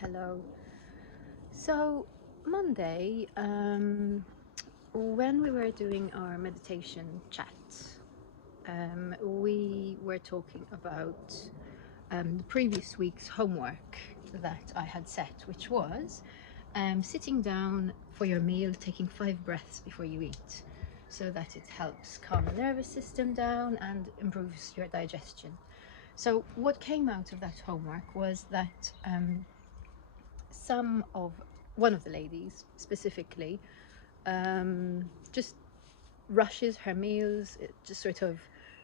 Hello. So, Monday, when we were doing our meditation chat, we were talking about the previous week's homework that I had set, which was sitting down for your meal, taking 5 breaths before you eat, so that it helps calm the nervous system down and improves your digestion. So, what came out of that homework was that some of one of the ladies specifically just rushes her meals. It just sort of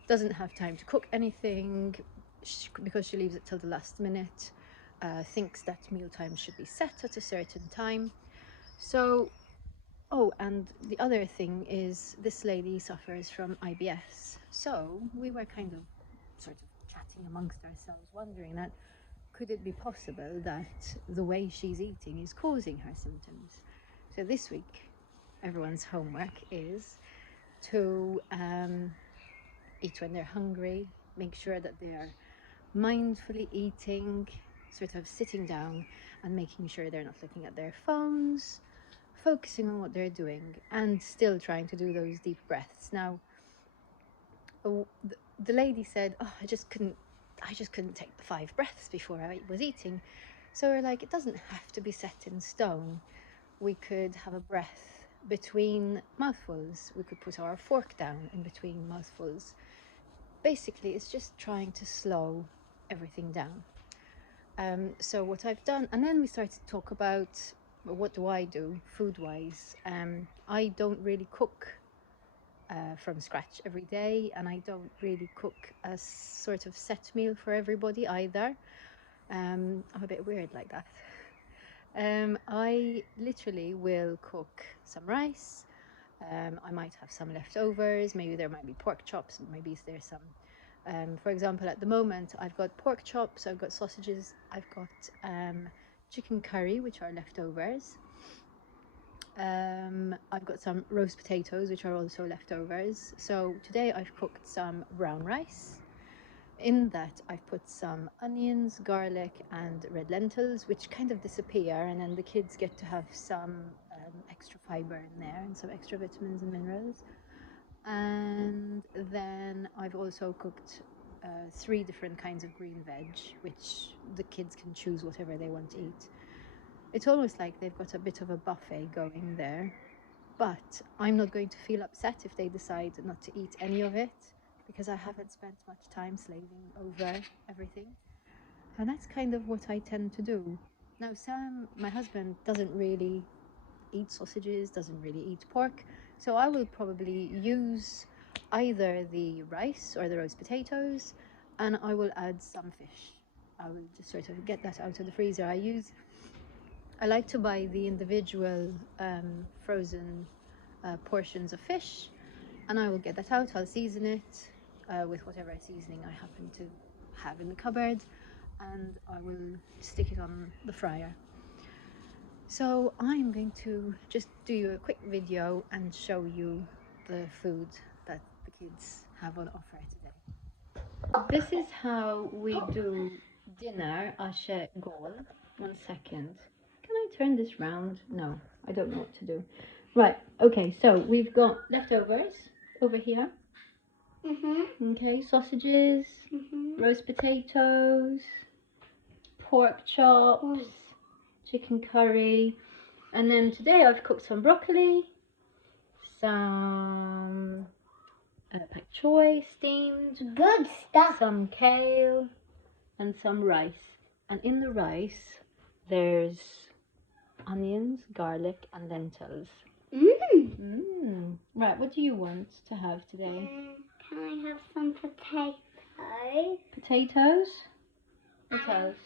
doesn't have time to cook anything because she leaves it till the last minute. Thinks that mealtime should be set at a certain time. So, oh, and the other thing is this lady suffers from IBS. So we were kind of sort of chatting amongst ourselves, wondering that could it be possible that the way she's eating is causing her symptoms? So this week, everyone's homework is to eat when they're hungry, make sure that they are mindfully eating, sort of sitting down and making sure they're not looking at their phones, focusing on what they're doing, and still trying to do those deep breaths. Now, the lady said, "Oh, I just couldn't take the 5 breaths before I was eating." So we're like, it doesn't have to be set in stone. We could have a breath between mouthfuls. We could put our fork down in between mouthfuls. Basically, it's just trying to slow everything down. So what I've done, and then we started to talk about what do I do food-wise. I don't really cook from scratch every day, and I don't really cook a sort of set meal for everybody either. I'm a bit weird like that. I literally will cook some rice. I might have some leftovers. Maybe there might be pork chops. Maybe there's some. For example, at the moment, I've got pork chops. I've got sausages. I've got chicken curry, which are leftovers. I've got some roast potatoes, which are also leftovers. So today I've cooked some brown rice. In that, I've put some onions, garlic, and red lentils, which kind of disappear, and then the kids get to have some extra fiber in there and some extra vitamins and minerals. And then I've also cooked 3 different kinds of green veg, which the kids can choose whatever they want to eat. It's almost like they've got a bit of a buffet going there, but I'm not going to feel upset if they decide not to eat any of it, because I haven't spent much time slaving over everything. And that's kind of what I tend to do. Now, Sam, my husband, doesn't really eat sausages, doesn't really eat pork, so I will probably use either the rice or the roast potatoes, and I will add some fish. I will just sort of get that out of the freezer. I like to buy the individual frozen portions of fish, and I will get that out. I'll season it with whatever seasoning I happen to have in the cupboard, and I will stick it on the fryer. So I'm going to just do you a quick video and show you the food that the kids have on offer today. This is how we do dinner Ashe Gol. 1 second. Can I turn this round? No, I don't know what to do. Right, okay, so we've got leftovers over here. Okay, sausages, roast potatoes, pork chops, chicken curry, and then today I've cooked some broccoli, some pak choy steamed, Good stuff. some kale, and some rice. And in the rice, there's onions, garlic, and lentils. Right, what do you want to have today? Can I have some potatoes? Potatoes? What else?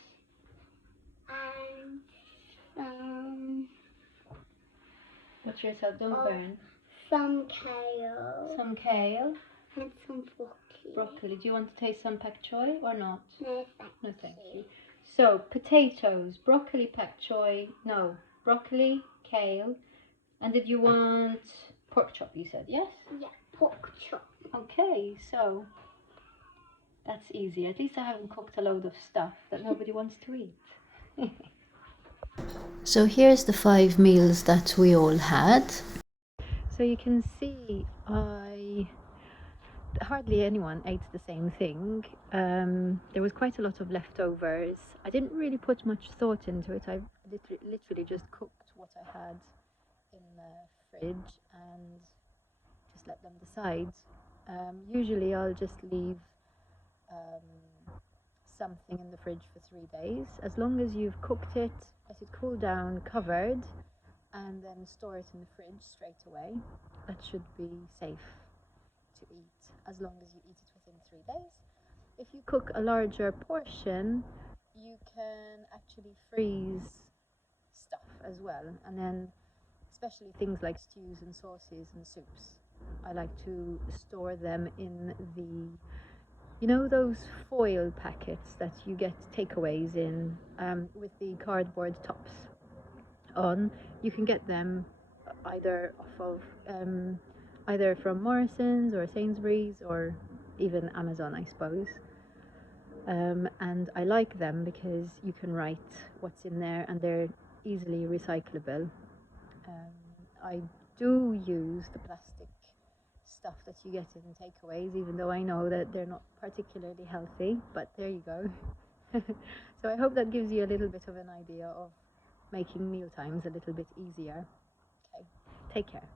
And some... Watch yourself, don't burn. Some kale. Some kale. And some broccoli. Broccoli. Do you want to taste some pak choy or not? No, No, thank you. So, potatoes, broccoli, pak choy, no, broccoli, kale, and did you want pork chop, you said, yes? Yeah, pork chop. Okay, so that's easy. At least I haven't cooked a load of stuff that nobody wants to eat. So here's the 5 meals that we all had. So you can see hardly anyone ate the same thing. There was quite a lot of leftovers. I didn't really put much thought into it. I literally just cooked what I had in the fridge and just let them decide. Usually I'll just leave something in the fridge for 3 days. As long as you've cooked it, let it cool down, covered, and then store it in the fridge straight away, that should be safe to eat as long as you eat it within 3 days. If you cook a larger portion, you can actually freeze stuff as well, and then especially things like stews and sauces and soups, I like to store them in those foil packets that you get takeaways in, with the cardboard tops on. You can get them either either from Morrison's or Sainsbury's or even Amazon, I suppose. And I like them because you can write what's in there and they're easily recyclable. I do use the plastic stuff that you get in takeaways, even though I know that they're not particularly healthy, but there you go. So I hope that gives you a little bit of an idea of making meal times a little bit easier. Okay, take care.